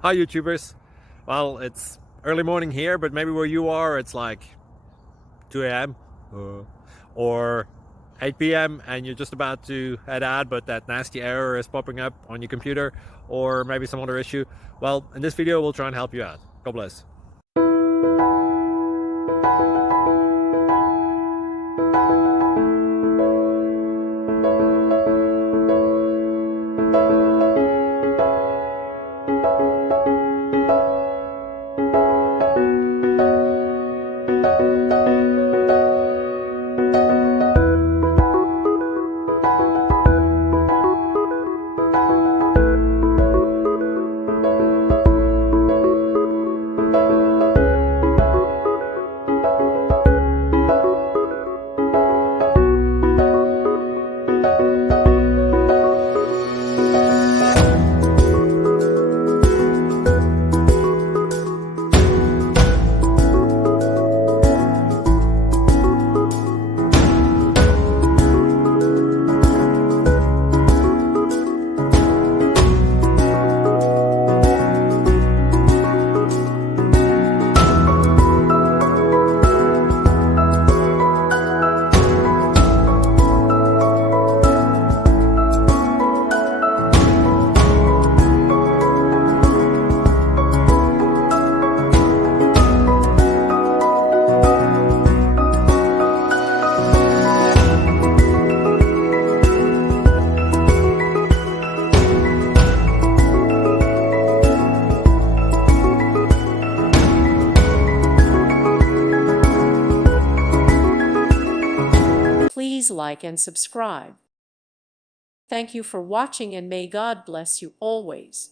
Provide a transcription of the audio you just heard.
Hi YouTubers. Well, it's early morning here, but maybe where you are it's like 2 a.m. Or 8 p.m. and you're just about to head out, but that nasty error is popping up on your computer, or maybe some other issue. Well, in this video we'll try and help you out. God bless. Please like and subscribe. Thank you for watching, and may God bless you always.